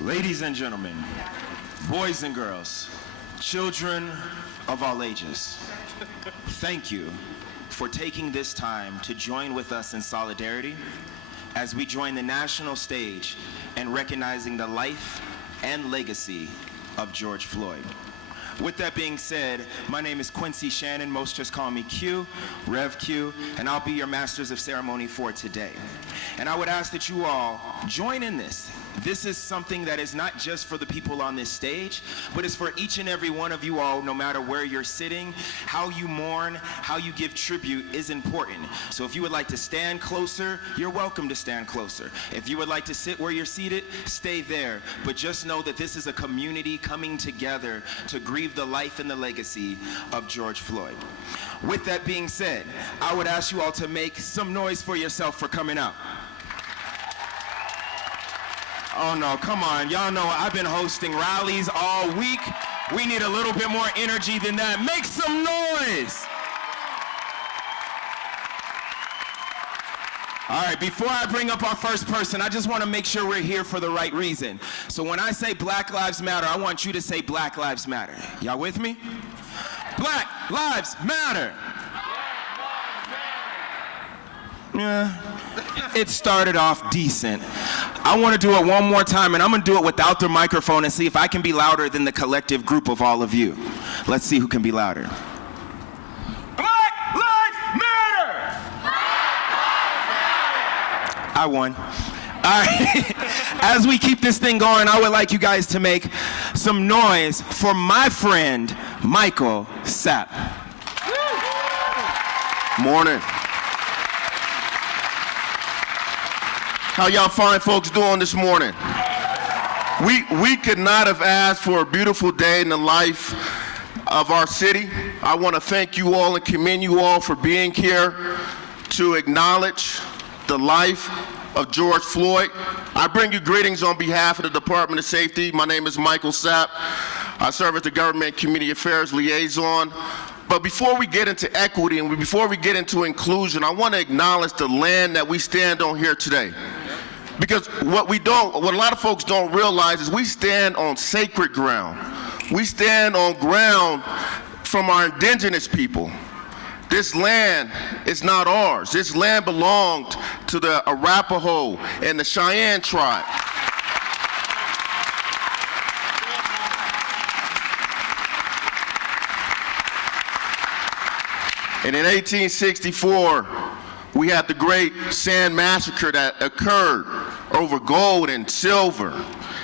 Ladies and gentlemen, boys and girls, children of all ages, thank you for taking this time to join with us in solidarity as we join the national stage in recognizing the life and legacy of George Floyd. With that being said, my name is Quincy Shannon. Most just call me Q, Rev Q, and I'll be your Masters of Ceremony for today. And I would ask that you all join in this. This is something that is not just for the people on this stage, but it's for each and every one of you all, no matter where you're sitting. How you mourn, how you give tribute is important. So if you would like to stand closer, you're welcome to stand closer. If you would like to sit where you're seated, stay there. But just know that this is a community coming together to grieve the life and the legacy of George Floyd. With that being said, I would ask you all to make some noise for yourself for coming out. Oh no, come on. Y'all know I've been hosting rallies all week. We need a little bit more energy than that. Make some noise. All right, before I bring up our first person, I just want to make sure we're here for the right reason. So when I say Black Lives Matter, I want you to say Black Lives Matter. Y'all with me? Black Lives Matter. Yeah, it started off decent. I want to do it one more time, and I'm going to do it without the microphone and see if I can be louder than the collective group of all of you. Let's see who can be louder. Black Lives Matter! Black Lives Matter! I won. All right, as we keep this thing going, I would like you guys to make some noise for my friend, Michael Sapp. Morning. How y'all fine folks doing this morning? We could not have asked for a beautiful day in the life of our city. I want to thank you all and commend you all for being here to acknowledge the life of George Floyd. I bring you greetings on behalf of the Department of Safety. My name is Michael Sapp. I serve as the Government Community Affairs Liaison. But before we get into equity and before we get into inclusion, I want to acknowledge the land that we stand on here today. Because what a lot of folks don't realize is we stand on sacred ground. We stand on ground from our indigenous people. This land is not ours. This land belonged to the Arapaho and the Cheyenne tribe. And in 1864, we had the great Sand Massacre that occurred over gold and silver,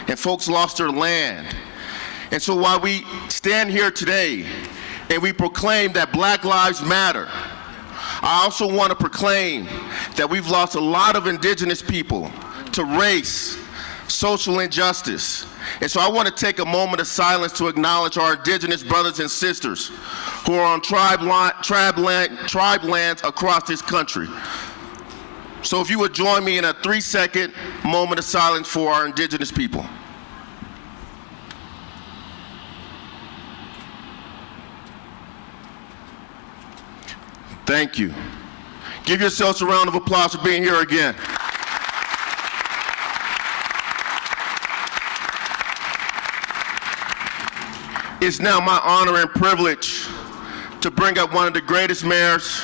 and folks lost their land. And so while we stand here today and we proclaim that Black Lives Matter, I also want to proclaim that we've lost a lot of indigenous people to race, social injustice. And so I want to take a moment of silence to acknowledge our indigenous brothers and sisters who are on tribe lands across this country. So if you would join me in a 3-second moment of silence for our indigenous people. Thank you. Give yourselves a round of applause for being here again. It's now my honor and privilege to bring up one of the greatest mayors,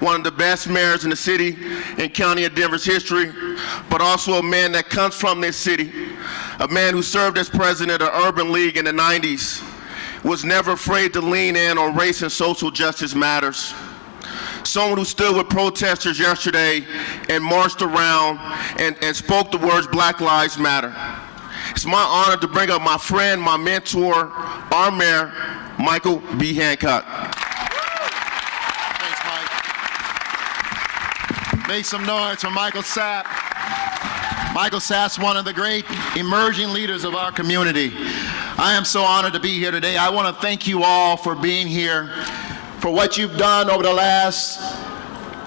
one of the best mayors in the city and county of Denver's history, but also a man that comes from this city, a man who served as president of Urban League in the 90s, was never afraid to lean in on race and social justice matters. Someone who stood with protesters yesterday and marched around and spoke the words Black Lives Matter. It's my honor to bring up my friend, my mentor, our mayor, Michael B. Hancock. Thanks, Mike. Make some noise for Michael Sapp. Michael Sapp's one of the great emerging leaders of our community. I am so honored to be here today. I want to thank you all for being here, for what you've done over the last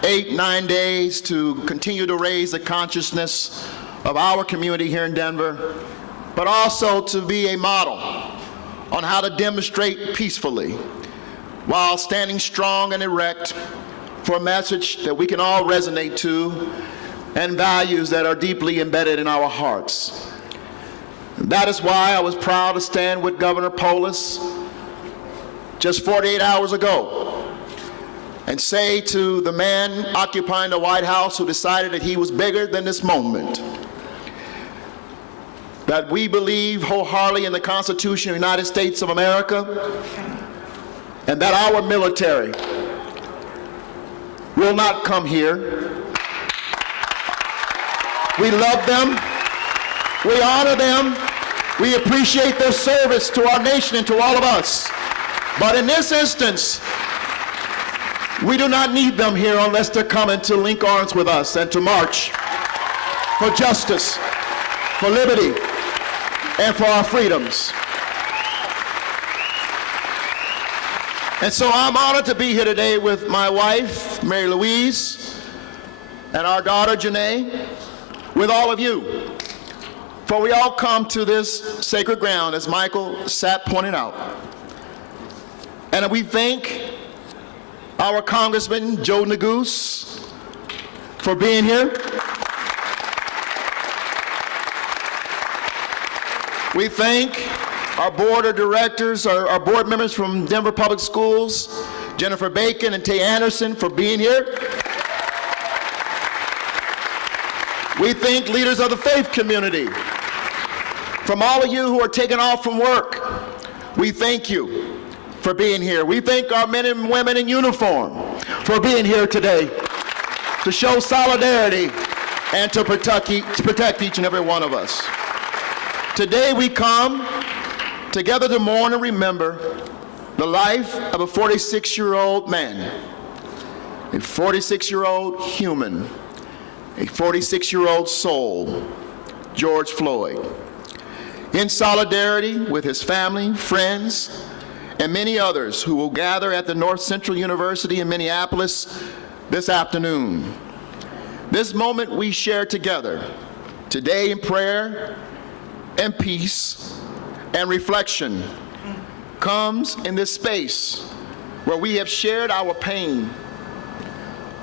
8-9 days to continue to raise the consciousness of our community here in Denver, but also to be a model on how to demonstrate peacefully while standing strong and erect for a message that we can all resonate to and values that are deeply embedded in our hearts. That is why I was proud to stand with Governor Polis just 48 hours ago and say to the man occupying the White House who decided that he was bigger than this moment, that we believe wholeheartedly in the Constitution of the United States of America, and that our military will not come here. We love them, we honor them, we appreciate their service to our nation and to all of us. But in this instance, we do not need them here unless they're coming to link arms with us and to march for justice, for liberty, and for our freedoms. And so I'm honored to be here today with my wife, Mary Louise, and our daughter, Janae, with all of you. For we all come to this sacred ground, as Michael Sapp pointed out. And we thank our Congressman, Joe Neguse, for being here. We thank our board of directors, our board members from Denver Public Schools, Jennifer Bacon and Tay Anderson, for being here. We thank leaders of the faith community. From all of you who are taking off from work, we thank you for being here. We thank our men and women in uniform for being here today to show solidarity and to protect each and every one of us. Today we come together to mourn and remember the life of a 46-year-old man, a 46-year-old human, a 46-year-old soul, George Floyd. In solidarity with his family, friends, and many others who will gather at the North Central University in Minneapolis this afternoon. This moment we share together today in prayer and peace and reflection comes in this space where we have shared our pain,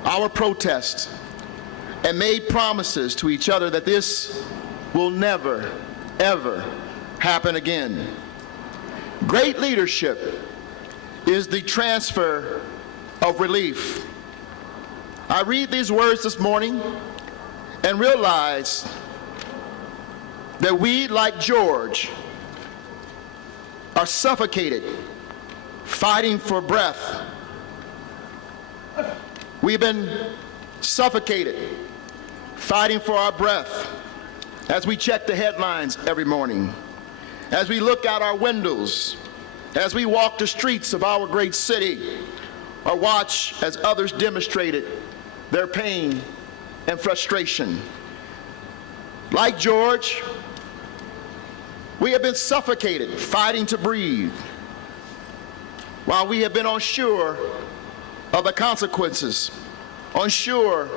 our protest, and made promises to each other that this will never, ever happen again. Great leadership is the transfer of relief. I read these words this morning and realize that we, like George, are suffocated, fighting for breath. We've been suffocated, fighting for our breath as we check the headlines every morning, as we look out our windows, as we walk the streets of our great city, or watch as others demonstrated their pain and frustration. Like George, we have been suffocated, fighting to breathe, while we have been unsure of the consequences, unsure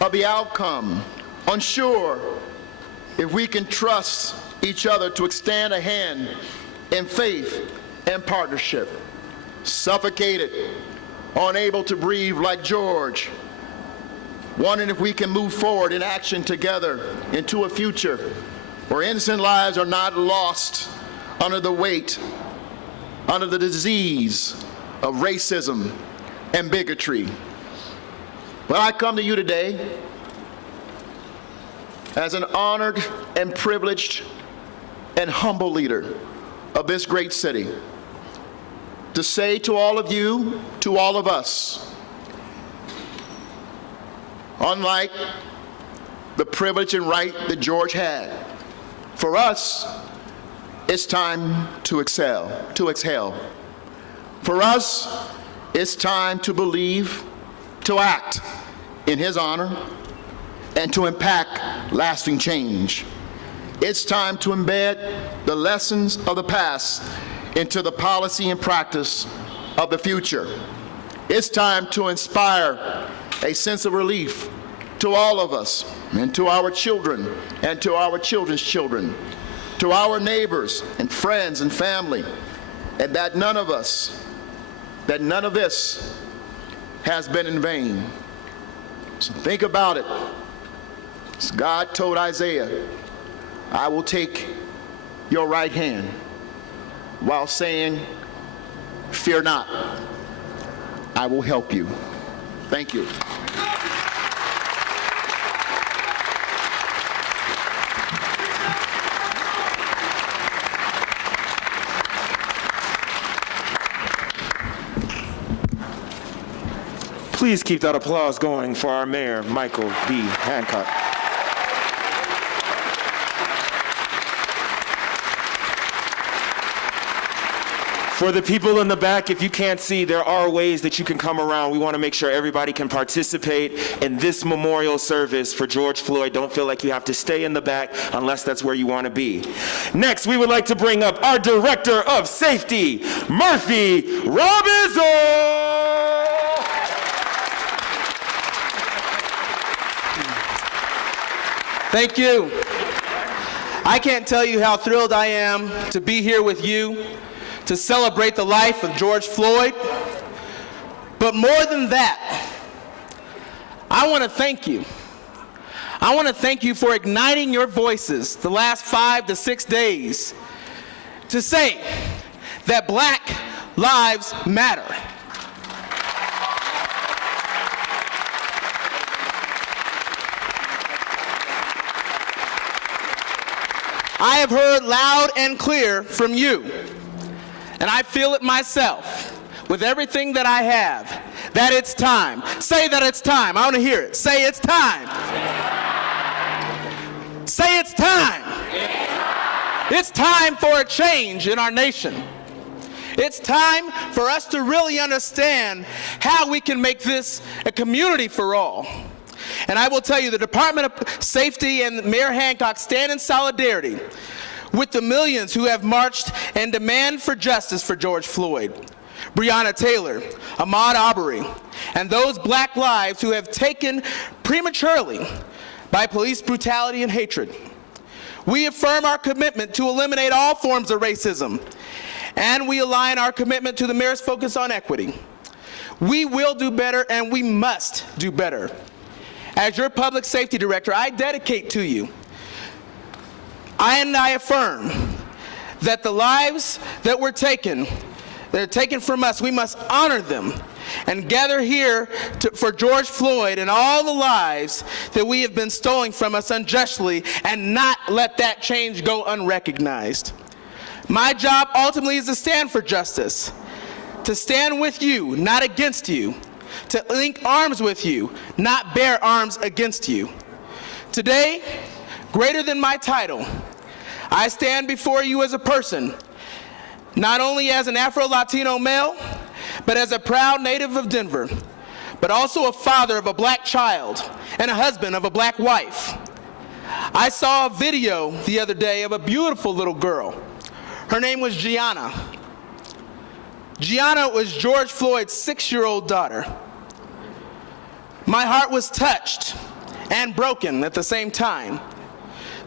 of the outcome, unsure if we can trust each other to extend a hand in faith and partnership. Suffocated, unable to breathe like George, wondering if we can move forward in action together into a future where innocent lives are not lost under the weight, under the disease of racism and bigotry. But I come to you today as an honored and privileged and humble leader of this great city to say to all of you, to all of us, unlike the privilege and right that George had, for us, it's time to exhale. For us, it's time to believe, to act in his honor, and to impact lasting change. It's time to embed the lessons of the past into the policy and practice of the future. It's time to inspire a sense of relief to all of us, and to our children, and to our children's children, to our neighbors and friends and family, and that none of this has been in vain. So think about it. As God told Isaiah, I will take your right hand, while saying, fear not, I will help you. Thank you. Please keep that applause going for our mayor, Michael B. Hancock. For the people in the back, if you can't see, there are ways that you can come around. We want to make sure everybody can participate in this memorial service for George Floyd. Don't feel like you have to stay in the back unless that's where you want to be. Next, we would like to bring up our Director of Safety, Murphy Robinson. Thank you. I can't tell you how thrilled I am to be here with you to celebrate the life of George Floyd. But more than that, I want to thank you. I want to thank you for igniting your voices the last 5 to 6 days to say that Black lives matter. I have heard loud and clear from you, and I feel it myself with everything that I have, that it's time. Say that it's time. I want to hear it. Say it's time. Say it's time. It's time for a change in our nation. It's time for us to really understand how we can make this a community for all. And I will tell you, the Department of Safety and Mayor Hancock stand in solidarity with the millions who have marched and demand for justice for George Floyd, Breonna Taylor, Ahmaud Arbery, and those Black lives who have taken prematurely by police brutality and hatred. We affirm our commitment to eliminate all forms of racism, and we align our commitment to the mayor's focus on equity. We will do better, and we must do better. As your public safety director, I dedicate to you, I affirm that the lives that are taken from us, we must honor them and gather here for George Floyd and all the lives that we have been stolen from us unjustly, and not let that change go unrecognized. My job ultimately is to stand for justice, to stand with you, not against you, to link arms with you, not bear arms against you. Today, greater than my title, I stand before you as a person, not only as an Afro-Latino male, but as a proud native of Denver, but also a father of a Black child and a husband of a Black wife. I saw a video the other day of a beautiful little girl. Her name was Gianna. Gianna was George Floyd's 6-year-old daughter. My heart was touched and broken at the same time.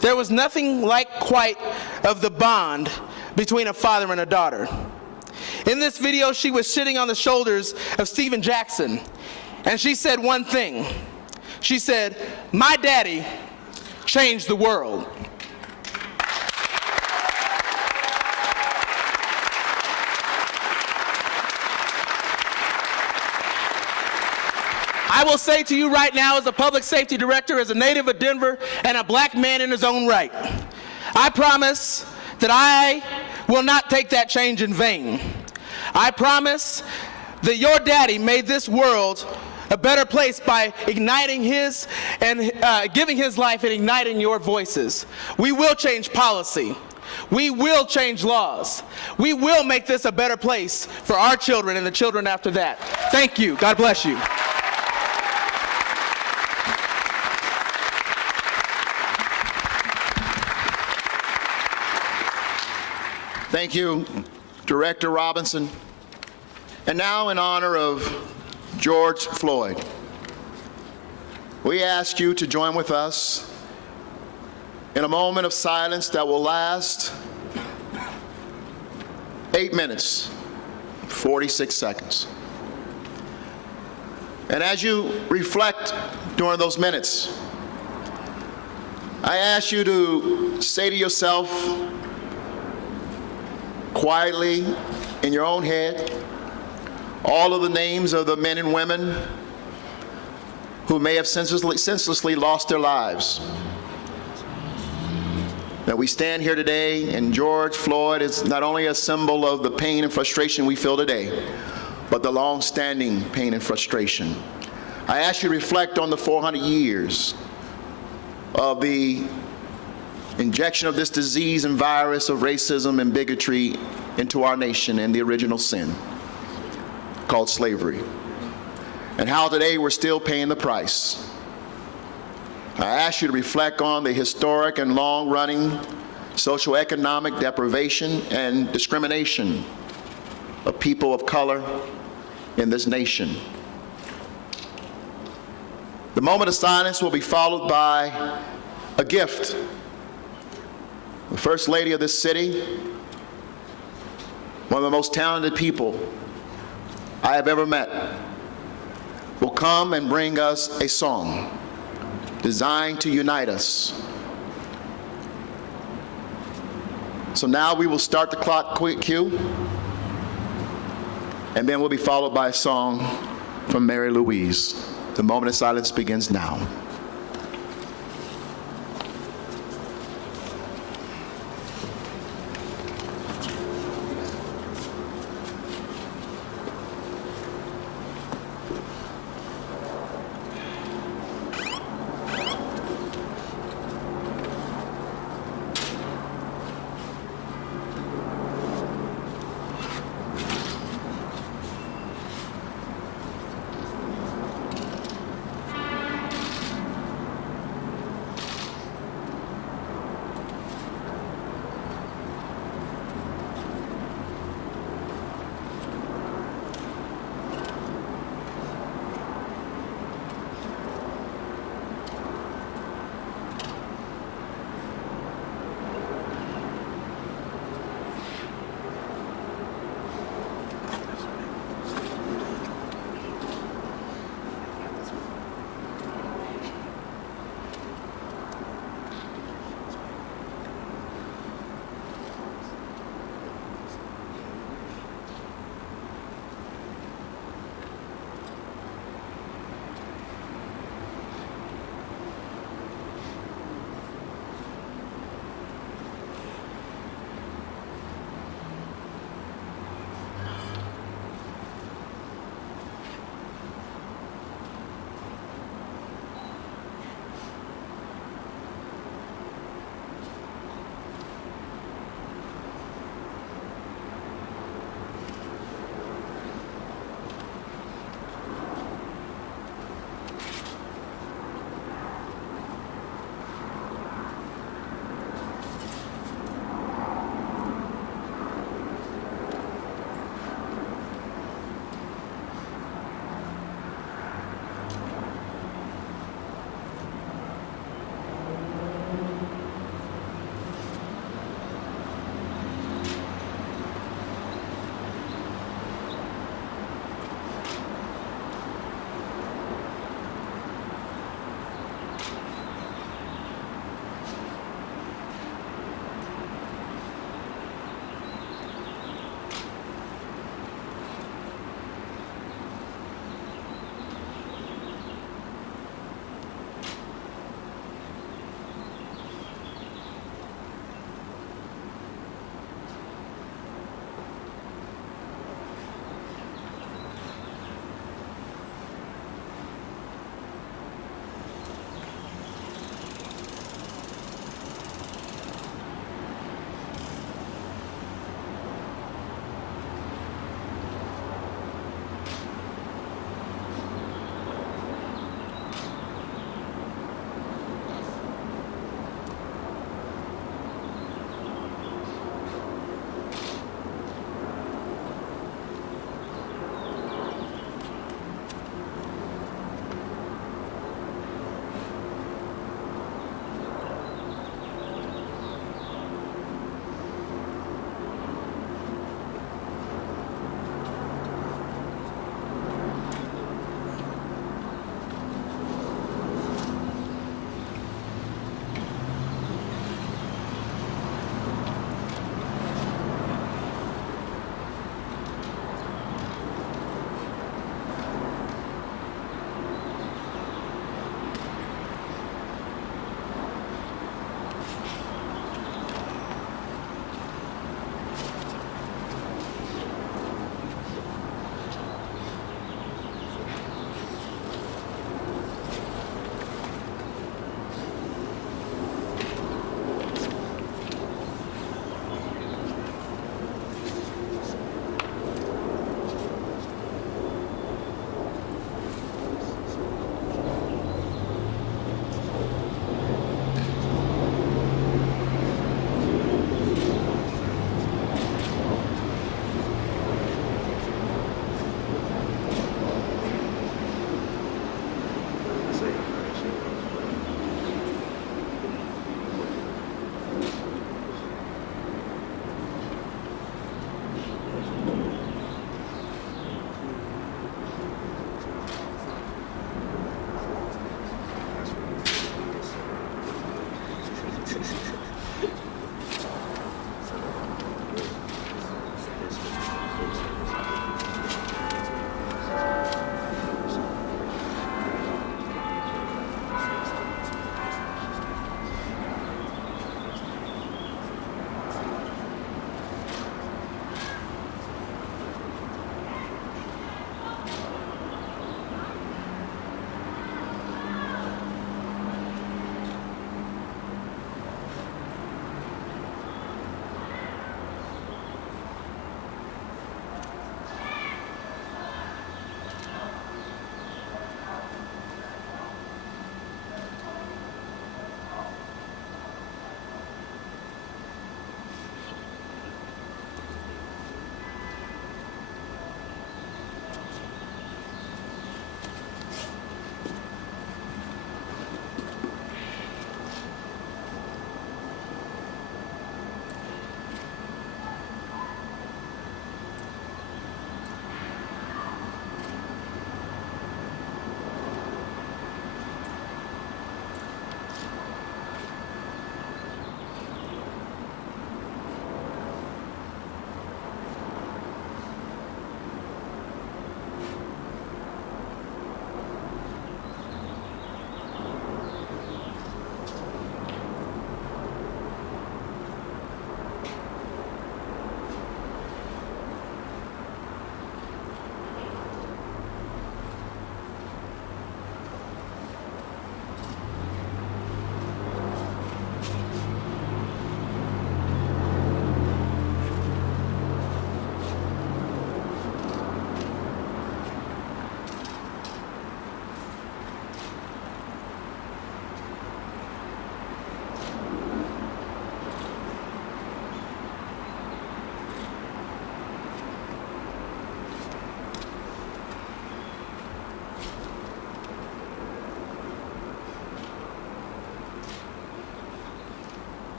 There was nothing like quite of the bond between a father and a daughter. In this video, she was sitting on the shoulders of Stephen Jackson, and she said one thing. She said, "My daddy changed the world." I will say to you right now, as a public safety director, as a native of Denver, and a Black man in his own right, I promise that I will not take that change in vain. I promise that your daddy made this world a better place by igniting his and giving his life and igniting your voices. We will change policy. We will change laws. We will make this a better place for our children and the children after that. Thank you. God bless you. Thank you, Director Robinson. And now, in honor of George Floyd, we ask you to join with us in a moment of silence that will last 8 minutes, 46 seconds. And as you reflect during those minutes, I ask you to say to yourself quietly in your own head all of the names of the men and women who may have senselessly lost their lives. That we stand here today, and George Floyd is not only a symbol of the pain and frustration we feel today, but the long-standing pain and frustration. I ask you to reflect on the 400 years of the injection of this disease and virus of racism and bigotry into our nation and the original sin called slavery, and how today we're still paying the price. I ask you to reflect on the historic and long-running socioeconomic deprivation and discrimination of people of color in this nation. The moment of silence will be followed by a gift. The First Lady of this city, one of the most talented people I have ever met, will come and bring us a song designed to unite us. So now we will start the clock cue, and then we'll be followed by a song from Mary Louise. The moment of silence begins now.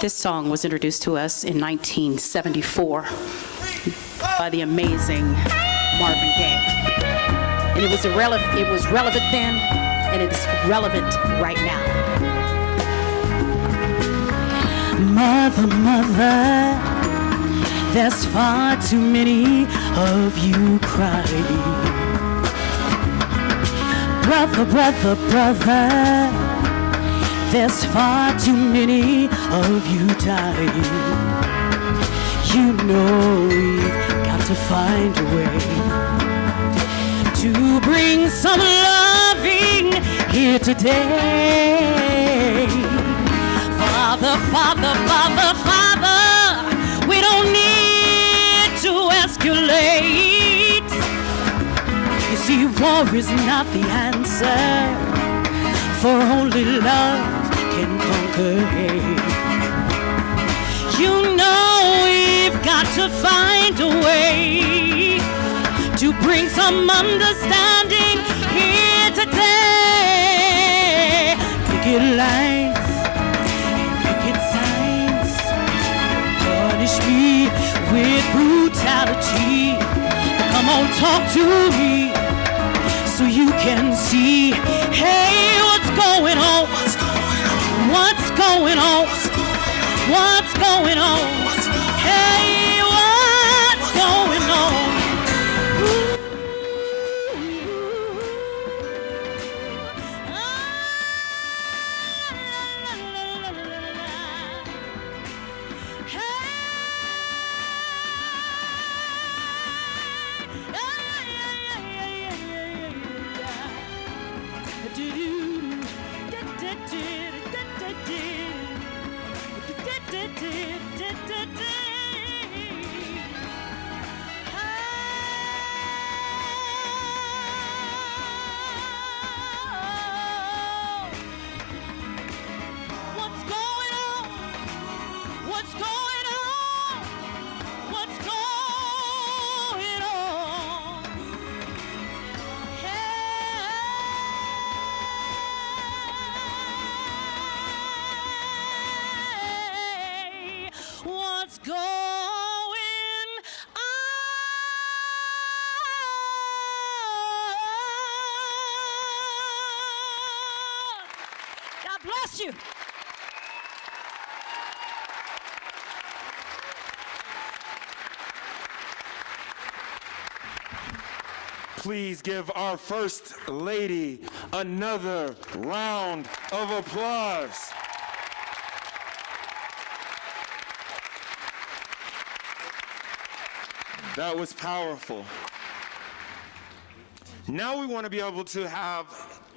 This song was introduced to us in 1974 by the amazing Marvin Gaye. And it was relevant then, and it's relevant right now. Mother, mother, there's far too many of you crying. Brother, brother, brother, there's far too many of you dying. You know we've got to find a way to bring some loving here today. Father, Father, Father, Father, we don't need to escalate. You see, war is not the answer, for only love can conquer hate. You know we've got to find a way to bring some understanding here today. Picket lines, picket signs, punish me with brutality. Come on, talk to me so you can see. Hey, what's going on? What's going on? What's going on? Hey, what's going on? What's going on? God bless you. Please give our First Lady another round of applause. That was powerful. Now we want to be able to have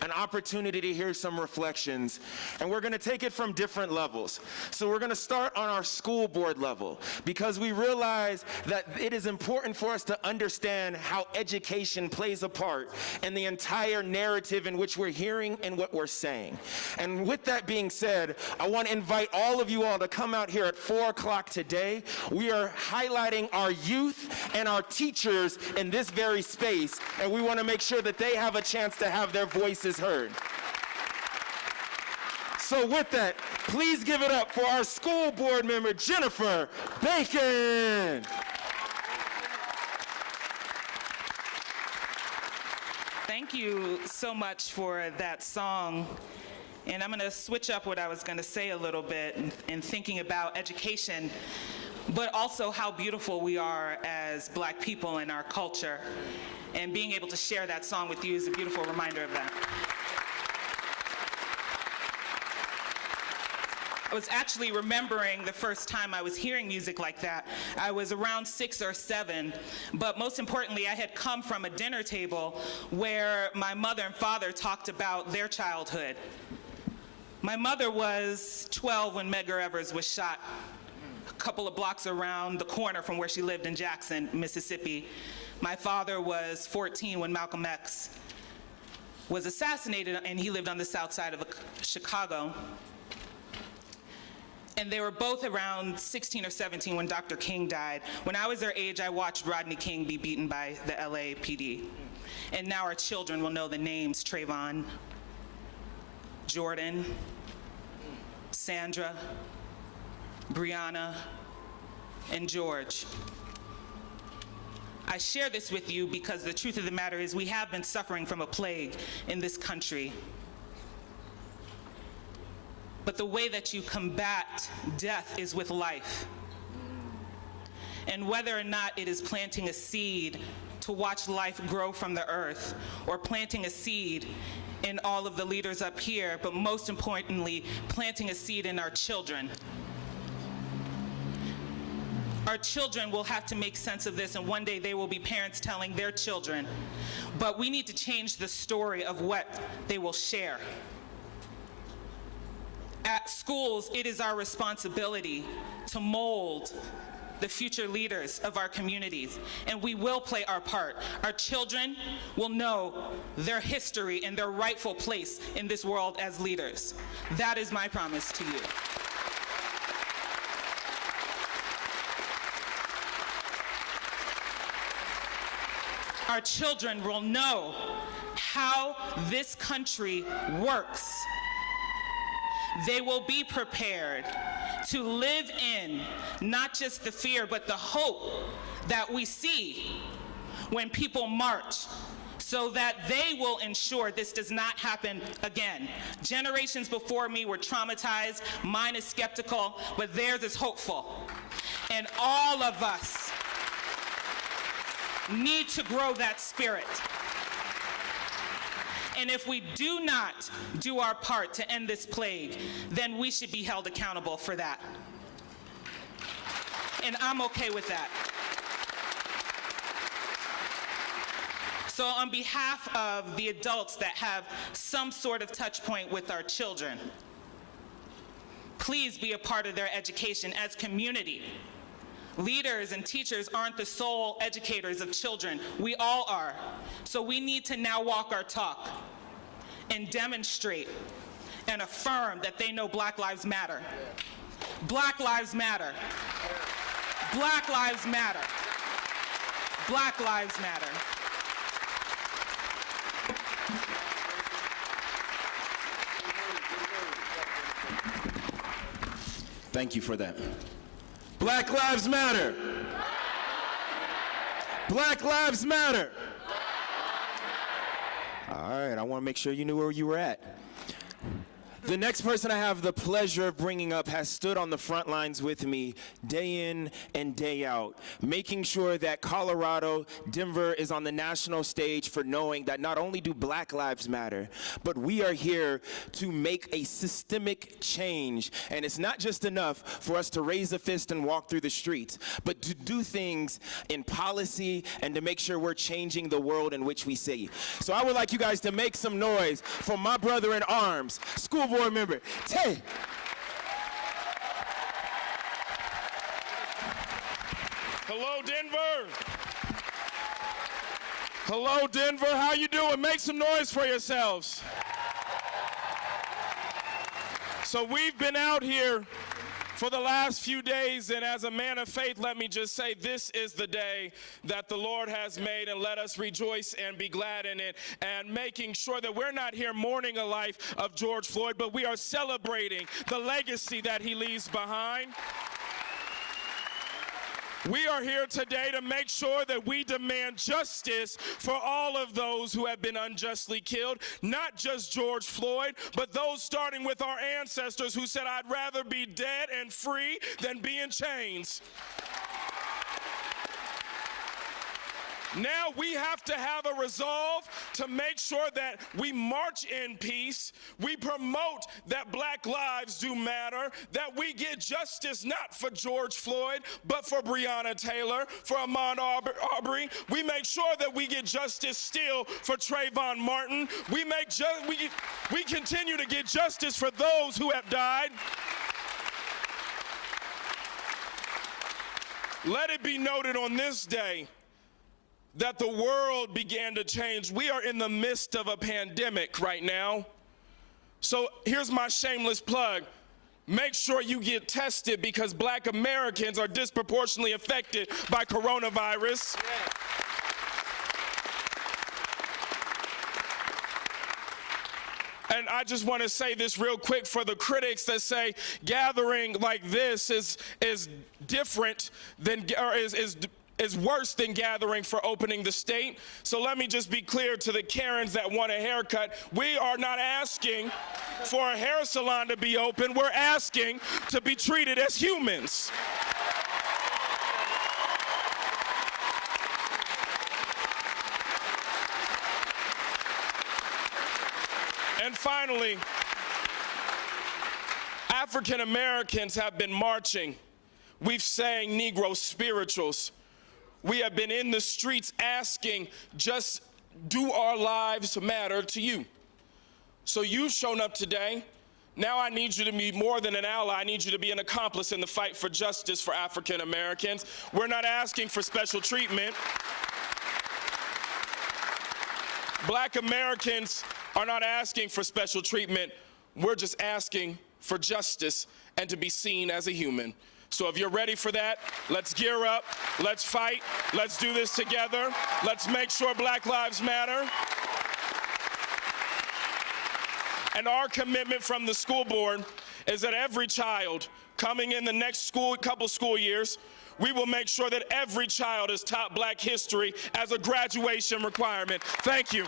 an opportunity to hear some reflections, and we're going to take it from different levels. So we're going to start on our school board level, because we realize that it is important for us to understand how education plays a part in the entire narrative in which we're hearing and what we're saying. And with that being said, I want to invite all of you all to come out here at 4 o'clock today. We are highlighting our youth and our teachers in this very space, and we want to make sure that they have a chance to have their voices heard. So with that, please give it up for our school board member, Jennifer Bacon. Thank you so much for that song. And I'm going to switch up what I was going to say a little bit in thinking about education, but also how beautiful we are as Black people in our culture. And being able to share that song with you is a beautiful reminder of that. I was actually remembering the first time I was hearing music like that. I was around 6 or 7, but most importantly, I had come from a dinner table where my mother and father talked about their childhood. My mother was 12 when Medgar Evers was shot, a couple of blocks around the corner from where she lived in Jackson, Mississippi. My father was 14 when Malcolm X was assassinated, and he lived on the south side of Chicago. And they were both around 16 or 17 when Dr. King died. When I was their age, I watched Rodney King be beaten by the LAPD. And now our children will know the names Trayvon, Jordan, Sandra, Breonna, and George. I share this with you because the truth of the matter is we have been suffering from a plague in this country. But the way that you combat death is with life. And whether or not it is planting a seed to watch life grow from the earth, or planting a seed in all of the leaders up here, but most importantly, planting a seed in our children. Our children will have to make sense of this, and one day they will be parents telling their children. But we need to change the story of what they will share. At schools, it is our responsibility to mold the future leaders of our communities, and we will play our part. Our children will know their history and their rightful place in this world as leaders. That is my promise to you. Our children will know how this country works. They will be prepared to live in not just the fear, but the hope that we see when people march, so that they will ensure this does not happen again. Generations before me were traumatized, mine is skeptical, but theirs is hopeful. And all of us need to grow that spirit. And if we do not do our part to end this plague, then we should be held accountable for that. And I'm okay with that. So on behalf of the adults that have some sort of touch point with our children, please be a part of their education as community. Leaders and teachers aren't the sole educators of children. We all are. So we need to now walk our talk and demonstrate and affirm that they know Black Lives Matter. Black Lives Matter. Black Lives Matter. Black Lives Matter. Thank you for that. Black Lives Matter. Black Lives Matter. All right, I want to make sure you knew where you were at. The next person I have the pleasure of bringing up has stood on the front lines with me day in and day out, making sure that Colorado, Denver is on the national stage for knowing that not only do Black Lives Matter, but we are here to make a systemic change. And it's not just enough for us to raise a fist and walk through the streets, but to do things in policy and to make sure we're changing the world in which we see. So I would like you guys to make some noise for my brother in arms, School Board member Tay. Hello, Denver. Hello, Denver. How you doing? Make some noise for yourselves. So we've been out here for the last few days, and as a man of faith, let me just say this is the day that the Lord has made, and let us rejoice and be glad in it, and making sure that we're not here mourning a life of George Floyd, but we are celebrating the legacy that he leaves behind. We are here today to make sure that we demand justice for all of those who have been unjustly killed, not just George Floyd, but those starting with our ancestors who said, "I'd rather be dead and free than be in chains." Now we have to have a resolve to make sure that we march in peace, we promote that Black lives do matter, that we get justice not for George Floyd, but for Breonna Taylor, for Ahmaud Arbery. We make sure that we get justice still for Trayvon Martin. We continue to get justice for those who have died. Let it be noted on this day that the world began to change. We are in the midst of a pandemic right now. So here's my shameless plug. Make sure you get tested, because Black Americans are disproportionately affected by coronavirus. And I just want to say this real quick for the critics that say gathering like this is different than, or is worse than gathering for opening the state. So let me just be clear to the Karens that want a haircut. We are not asking for a hair salon to be open. We're asking to be treated as humans. And finally, African Americans have been marching. We've sang Negro spirituals. We have been in the streets asking, just do our lives matter to you? So you've shown up today. Now I need you to be more than an ally. I need you to be an accomplice in the fight for justice for African Americans. We're not asking for special treatment. Black Americans are not asking for special treatment. We're just asking for justice and to be seen as a human. So if you're ready for that, let's gear up, let's fight, let's do this together, let's make sure Black Lives Matter. And our commitment from the school board is that every child coming in the next couple school years, we will make sure that every child is taught Black history as a graduation requirement. Thank you.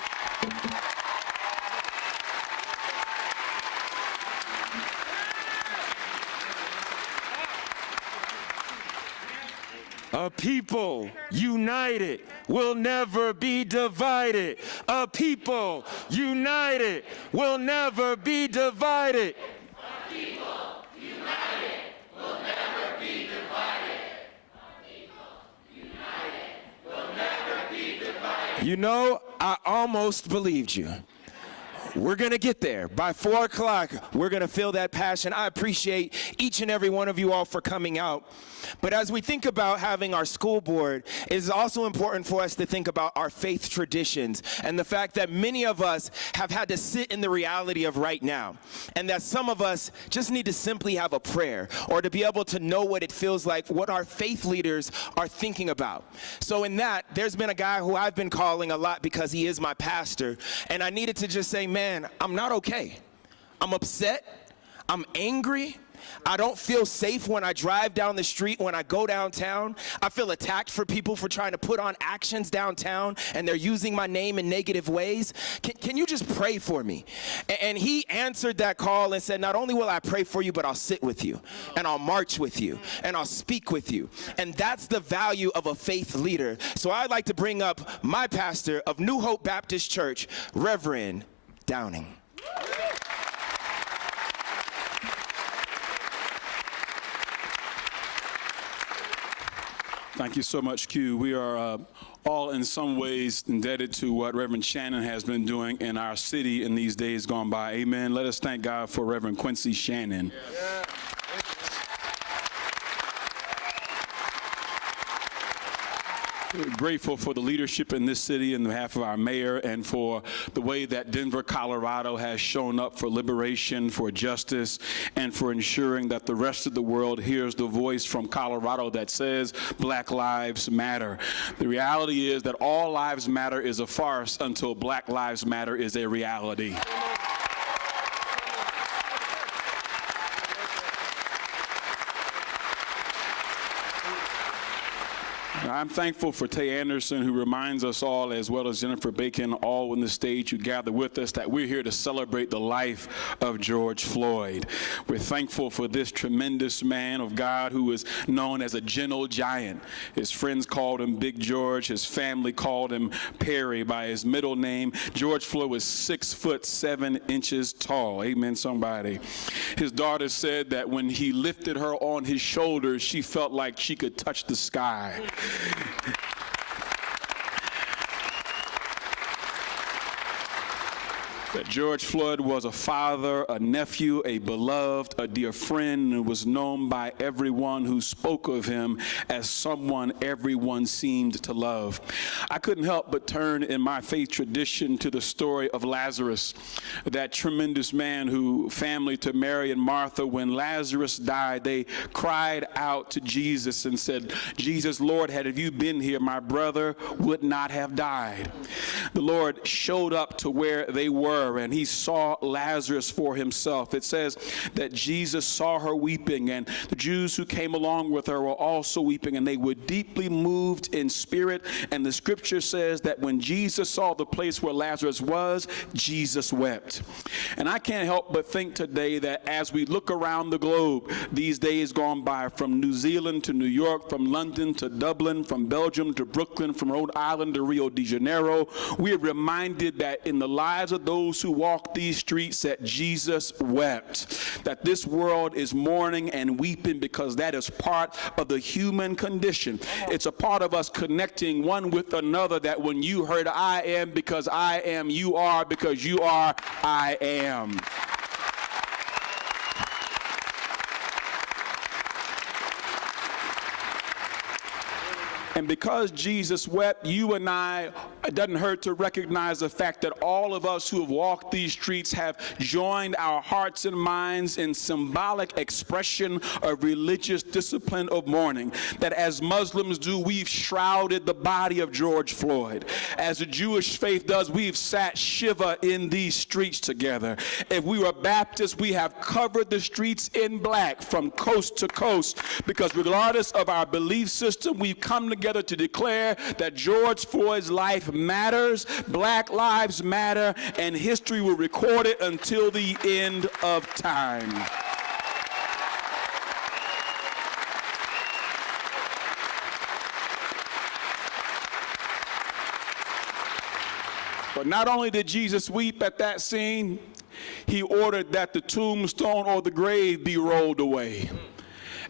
A people united will never be divided. A people united will never be divided. A people united will never be divided. A people united will never be divided. You know, I almost believed you. We're going to get there. By 4 o'clock, we're going to feel that passion. I appreciate each and every one of you all for coming out. But as we think about having our school board, it is also important for us to think about our faith traditions and the fact that many of us have had to sit in the reality of right now, and that some of us just need to simply have a prayer or to be able to know what it feels like, what our faith leaders are thinking about. So in that, there's been a guy who I've been calling a lot because he is my pastor, and I needed to just say, man, I'm not okay. I'm upset. I'm angry. I don't feel safe when I drive down the street, when I go downtown. I feel attacked for people for trying to put on actions downtown, and they're using my name in negative ways. Can you just pray for me? And he answered that call and said, not only will I pray for you, but I'll sit with you, and I'll march with you, and I'll speak with you. And that's the value of a faith leader. So I'd like to bring up my pastor of New Hope Baptist Church, Reverend Downing. Thank you so much, Q. We are all in some ways indebted to what Reverend Shannon has been doing in our city in these days gone by. Amen. Let us thank God for Reverend Quincy Shannon. Yeah. We're grateful for the leadership in this city in behalf of our mayor and for the way that Denver, Colorado has shown up for liberation, for justice, and for ensuring that the rest of the world hears the voice from Colorado that says Black Lives Matter. The reality is that all lives matter is a farce until Black Lives Matter is a reality. I'm thankful for Tay Anderson, who reminds us all, as well as Jennifer Bacon, all on the stage who gather with us, that we're here to celebrate the life of George Floyd. We're thankful for this tremendous man of God who is known as a gentle giant. His friends called him Big George. His family called him Perry by his middle name. George Floyd was 6'7" tall. Amen, somebody. His daughter said that when he lifted her on his shoulders, she felt like she could touch the sky. That George Floyd was a father, a nephew, a beloved, a dear friend, and was known by everyone who spoke of him as someone everyone seemed to love. I couldn't help but turn in my faith tradition to the story of Lazarus, that tremendous man who, family to Mary and Martha, when Lazarus died, they cried out to Jesus and said, Jesus, Lord, had you been here, my brother would not have died. The Lord showed up to where they were her, and he saw Lazarus for himself. It says that Jesus saw her weeping, and the Jews who came along with her were also weeping, and they were deeply moved in spirit. And the scripture says that when Jesus saw the place where Lazarus was, Jesus wept. And I can't help but think today that as we look around the globe, these days gone by, from New Zealand to New York, from London to Dublin, from Belgium to Brooklyn, from Rhode Island to Rio de Janeiro, we are reminded that in the lives of those who walk these streets that Jesus wept, that this world is mourning and weeping because that is part of the human condition. It's a part of us connecting one with another, that when you heard I am because I am, you are because you are I am. And because Jesus wept, you and I, it doesn't hurt to recognize the fact that all of us who have walked these streets have joined our hearts and minds in symbolic expression of religious discipline of mourning. That as Muslims do, we've shrouded the body of George Floyd. As the Jewish faith does, we've sat Shiva in these streets together. If we were Baptists, we have covered the streets in black from coast to coast, because regardless of our belief system, we've come together to declare that George Floyd's life matters, Black lives matter, and history will record it until the end of time. But not only did Jesus weep at that scene, he ordered that the tombstone or the grave be rolled away.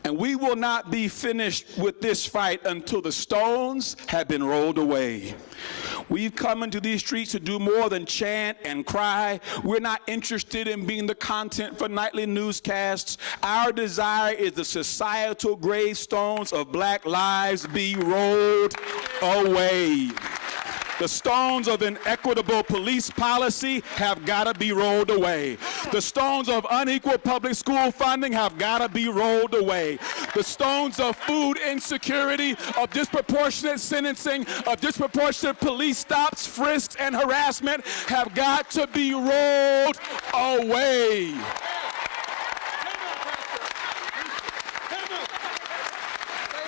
And we will not be finished with this fight until the stones have been rolled away. We've come into these streets to do more than chant and cry. We're not interested in being the content for nightly newscasts. Our desire is the societal gravestones of Black lives be rolled away. The stones of inequitable police policy have got to be rolled away. The stones of unequal public school funding have got to be rolled away. The stones of food insecurity, of disproportionate sentencing, of disproportionate police stops, frisks, and harassment have got to be rolled away.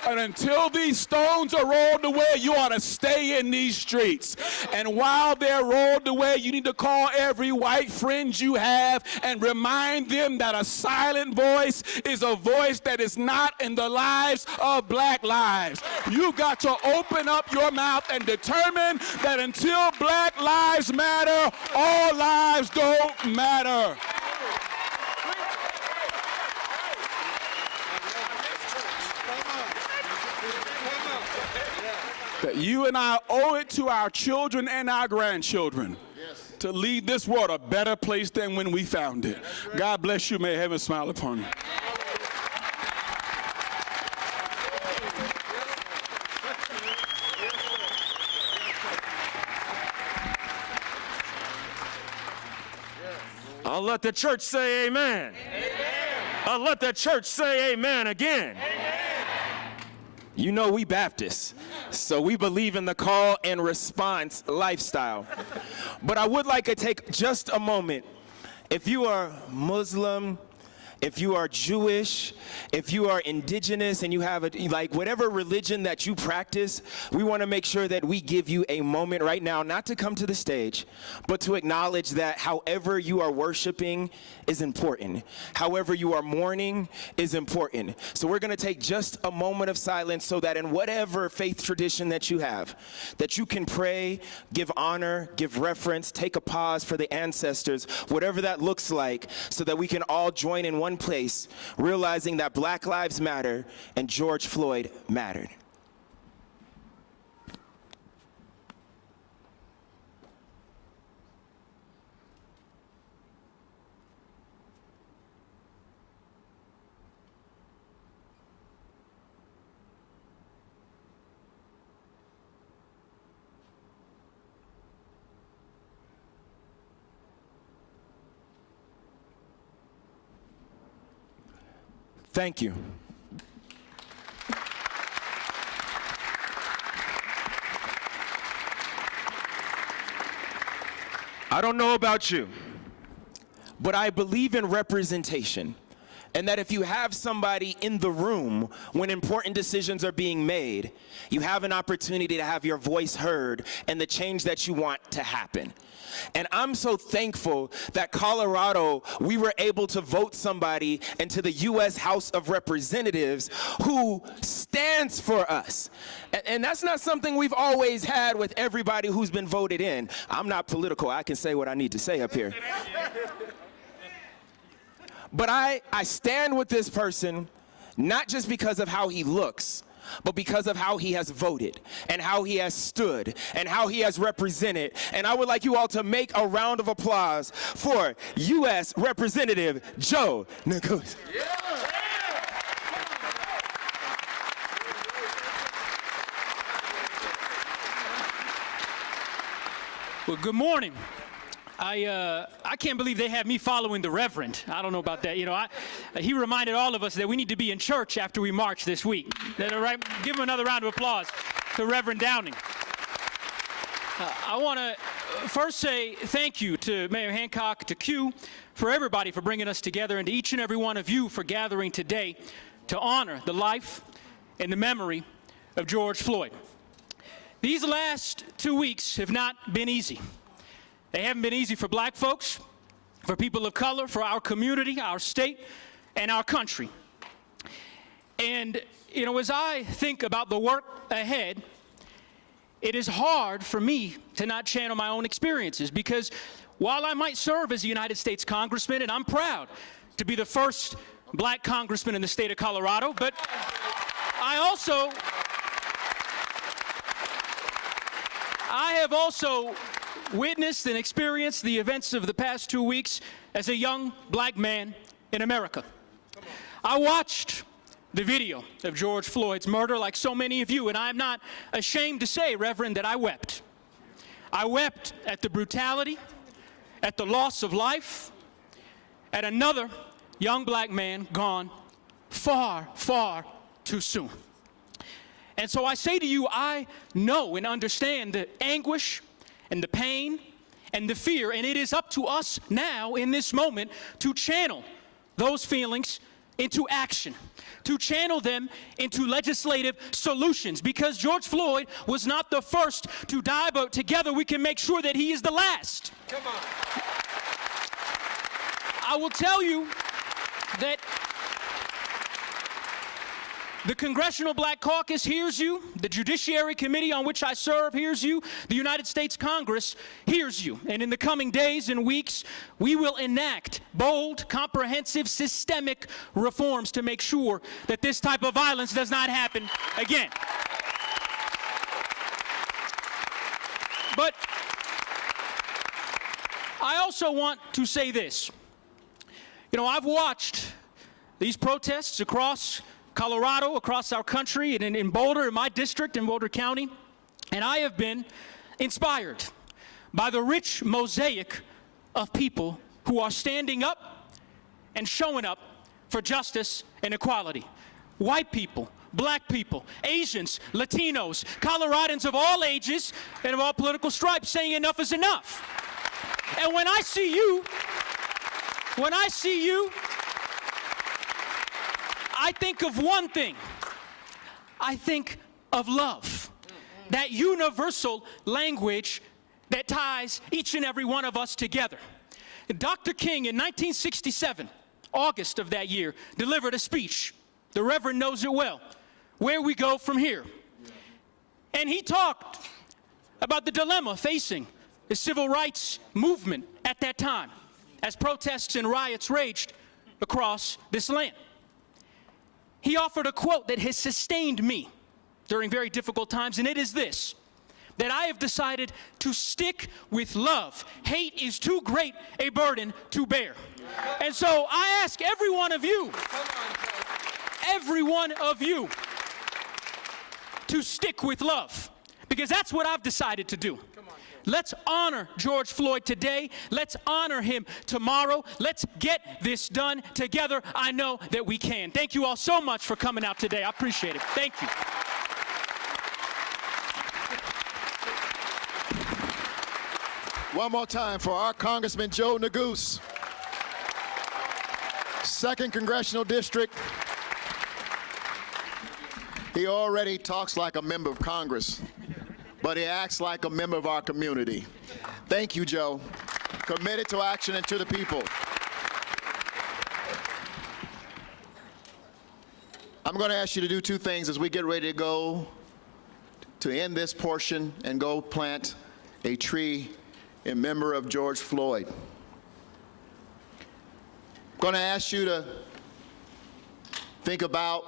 And until these stones are rolled away, you ought to stay in these streets. And while they're rolled away, you need to call every white friend you have and remind them that a silent voice is a voice that is not in the lives of Black lives. You've got to open up your mouth and determine that until Black lives matter, all lives don't matter. That you and I owe it to our children and our grandchildren to leave this world a better place than when we found it. God bless you. May heaven smile upon you. I'll let the church say amen. I'll let the church say amen again. You know we Baptists, so we believe in the call and response lifestyle. But I would like to take just a moment. If you are Muslim, if you are Jewish, if you are Indigenous, and you have whatever religion that you practice, we want to make sure that we give you a moment right now, not to come to the stage, but to acknowledge that however you are worshiping is important. However you are mourning is important. So we're going to take just a moment of silence so that in whatever faith tradition that you have, that you can pray, give honor, give reference, take a pause for the ancestors, whatever that looks like, so that we can all join in one place, realizing that Black lives matter and George Floyd mattered. Thank you. I don't know about you, but I believe in representation. And that if you have somebody in the room when important decisions are being made, you have an opportunity to have your voice heard and the change that you want to happen. And I'm so thankful that Colorado, we were able to vote somebody into the U.S. House of Representatives who stands for us. And that's not something we've always had with everybody who's been voted in. I'm not political. I can say what I need to say up here. But I stand with this person, not just because of how he looks, but because of how he has voted and how he has stood and how he has represented. And I would like you all to make a round of applause for U.S. Representative Joe Neguse. Well, good morning. I can't believe they have me following the Reverend. I don't know about that. You know, he reminded all of us that we need to be in church after we march this week. That all right? Give him another round of applause to Reverend Downing. I want to first say thank you to Mayor Hancock, to Q, for everybody for bringing us together, and to each and every one of you for gathering today to honor the life and the memory of George Floyd. These last 2 weeks have not been easy. They haven't been easy for black folks, for people of color, for our community, our state, and our country. And, you know, as I think about the work ahead, it is hard for me to not channel my own experiences, because while I might serve as a United States Congressman, and I'm proud to be the first black congressman in the state of Colorado, but I have also witnessed and experienced the events of the past 2 weeks as a young black man in America. I watched the video of George Floyd's murder like so many of you, and I'm not ashamed to say, Reverend, that I wept. I wept at the brutality, at the loss of life, at another young black man gone far, far too soon. And so I say to you, I know and understand the anguish and the pain and the fear, and it is up to us now in this moment to channel those feelings into action, to channel them into legislative solutions, because George Floyd was not the first to die, but together we can make sure that he is the last. Come on. I will tell you that the Congressional Black Caucus hears you. The Judiciary Committee on which I serve hears you. The United States Congress hears you. And in the coming days and weeks, we will enact bold, comprehensive, systemic reforms to make sure that this type of violence does not happen again. But I also want to say this. You know, I've watched these protests across Colorado, across our country, and in Boulder, in my district, in Boulder County, and I have been inspired by the rich mosaic of people who are standing up and showing up for justice and equality. White people, black people, Asians, Latinos, Coloradans of all ages and of all political stripes saying enough is enough. And when I see you, I think of one thing. I think of love. That universal language that ties each and every one of us together. Dr. King in 1967, August of that year, delivered a speech. The Reverend knows it well. Where we go from here. And he talked about the dilemma facing the civil rights movement at that time as protests and riots raged across this land. He offered a quote that has sustained me during very difficult times, and it is this: that I have decided to stick with love. Hate is too great a burden to bear. And so I ask every one of you, to stick with love, because that's what I've decided to do. Let's honor George Floyd today. Let's honor him tomorrow. Let's get this done together. I know that we can. Thank you all so much for coming out today. I appreciate it. Thank you. One more time for our Congressman Joe Neguse. 2nd Congressional District. He already talks like a member of Congress, but he acts like a member of our community. Thank you, Joe. Committed to action and to the people. I'm going to ask you to do two things as we get ready to go to end this portion and go plant a tree in memory of George Floyd. I'm going to ask you to think about,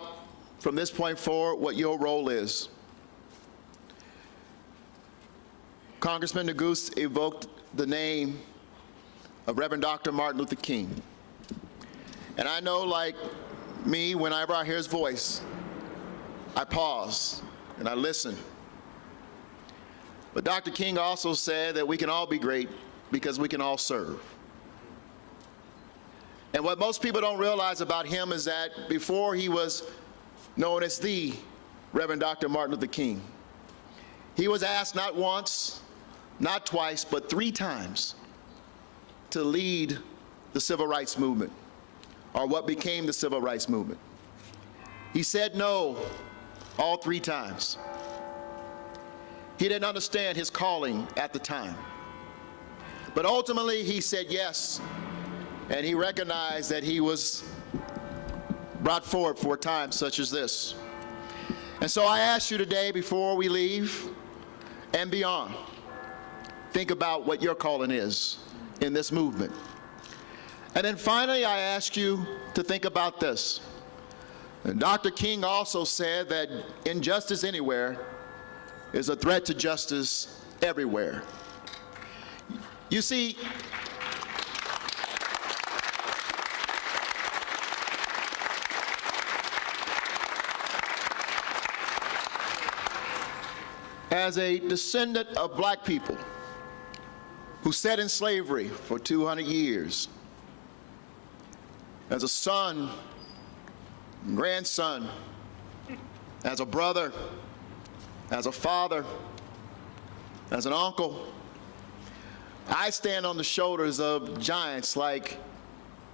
from this point forward, what your role is. Congressman Neguse evoked the name of Reverend Dr. Martin Luther King. And I know, like me, whenever I hear his voice, I pause and I listen. But Dr. King also said that we can all be great because we can all serve. And what most people don't realize about him is that before he was known as the Reverend Dr. Martin Luther King, he was asked not once, not twice, but 3 times to lead the civil rights movement, or what became the civil rights movement. He said no all 3 times. He didn't understand his calling at the time. But ultimately he said yes, and he recognized that he was brought forward for a time such as this. And so I ask you today, before we leave and beyond, think about what your calling is in this movement. And then finally, I ask you to think about this. And Dr. King also said that injustice anywhere is a threat to justice everywhere. You see, as a descendant of black people who sat in slavery for 200 years, as a son, grandson, as a brother, as a father, as an uncle, I stand on the shoulders of giants like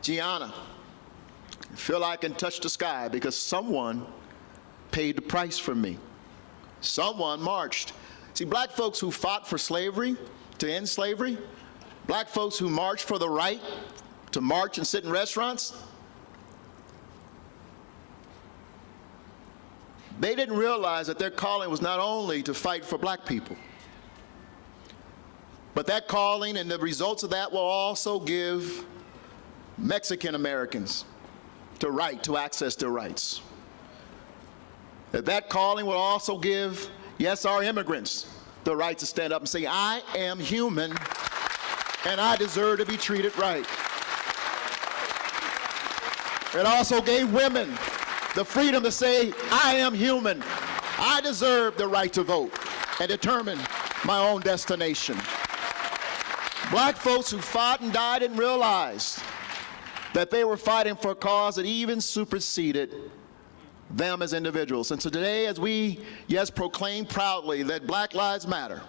Gianna. I feel I can touch the sky because someone paid the price for me. Someone marched. See, black folks who fought for slavery, to end slavery, black folks who marched for the right to march and sit in restaurants, they didn't realize that their calling was not only to fight for black people, but that calling and the results of that will also give Mexican Americans the right to access their rights. That calling will also give, yes, our immigrants the right to stand up and say, I am human and I deserve to be treated right. It also gave women the freedom to say, I am human. I deserve the right to vote and determine my own destination. Black folks who fought and died didn't realize that they were fighting for a cause that even superseded them as individuals. And so today, as we, yes, proclaim proudly that Black Lives Matter,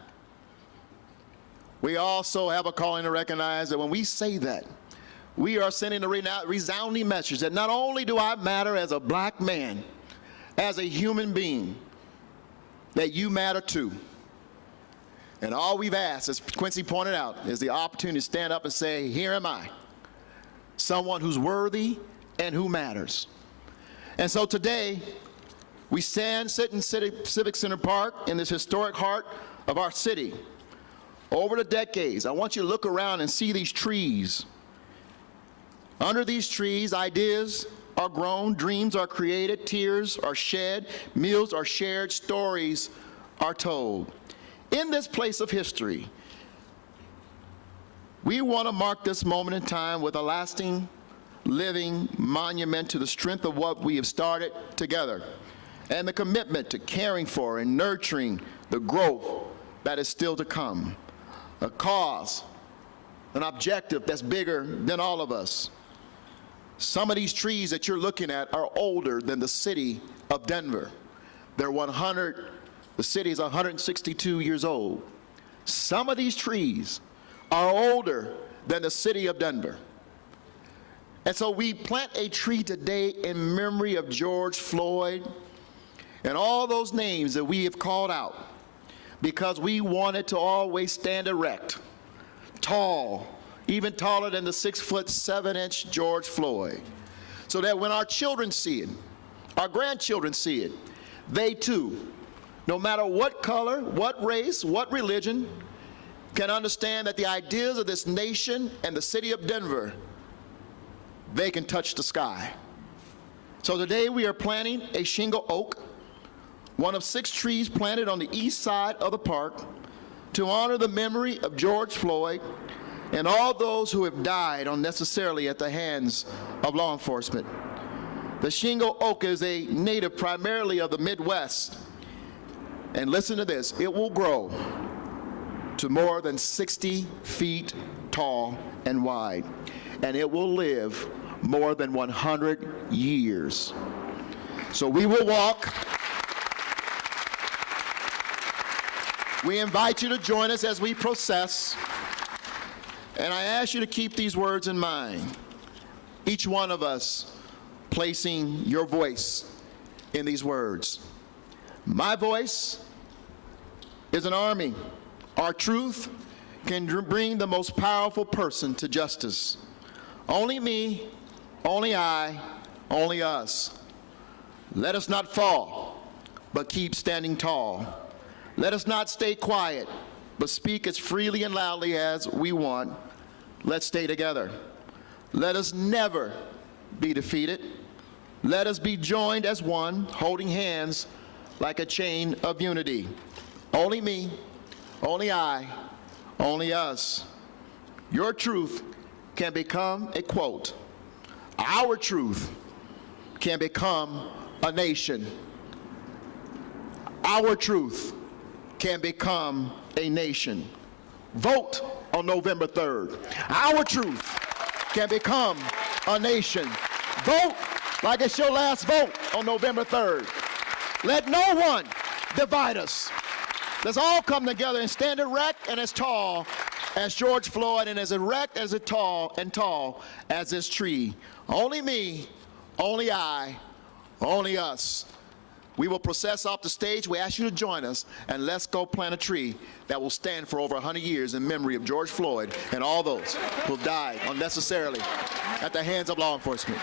we also have a calling to recognize that when we say that, we are sending a resounding message that not only do I matter as a black man, as a human being, that you matter too. And all we've asked, as Quincy pointed out, is the opportunity to stand up and say, here am I, someone who's worthy and who matters. And so today, we sit in Civic Center Park in this historic heart of our city. Over the decades, I want you to look around and see these trees. Under these trees, ideas are grown, dreams are created, tears are shed, meals are shared, stories are told. In this place of history, we want to mark this moment in time with a lasting, living monument to the strength of what we have started together and the commitment to caring for and nurturing the growth that is still to come. A cause, an objective that's bigger than all of us. Some of these trees that you're looking at are older than the city of Denver. The city is 162 years old. Some of these trees are older than the city of Denver. And so we plant a tree today in memory of George Floyd and all those names that we have called out, because we wanted to always stand erect, tall, even taller than the 6'7" George Floyd, so that when our children see it, our grandchildren see it, they too, no matter what color, what race, what religion, can understand that the ideas of this nation and the city of Denver, they can touch the sky. So today we are planting a shingle oak, one of 6 trees planted on the east side of the park, to honor the memory of George Floyd and all those who have died unnecessarily at the hands of law enforcement. The shingle oak is a native primarily of the Midwest. And listen to this, it will grow to more than 60 feet tall and wide, and it will live more than 100 years. So we will walk. We invite you to join us as we process, and I ask you to keep these words in mind. Each one of us placing your voice in these words. My voice is an army. Our truth can bring the most powerful person to justice. Only me, only I, only us. Let us not fall, but keep standing tall. Let us not stay quiet, but speak as freely and loudly as we want. Let's stay together. Let us never be defeated. Let us be joined as one, holding hands like a chain of unity. Only me, only I, only us. Your truth can become a quote. Our truth can become a nation. Our truth can become a nation. Vote on November 3rd. Our truth can become a nation. Vote like it's your last vote on November 3rd. Let no one divide us. Let's all come together and stand erect and as tall as George Floyd, and as erect as tall as this tree. Only me, only I, only us. We will process off the stage. We ask you to join us, and let's go plant a tree that will stand for over 100 years in memory of George Floyd and all those who died unnecessarily at the hands of law enforcement.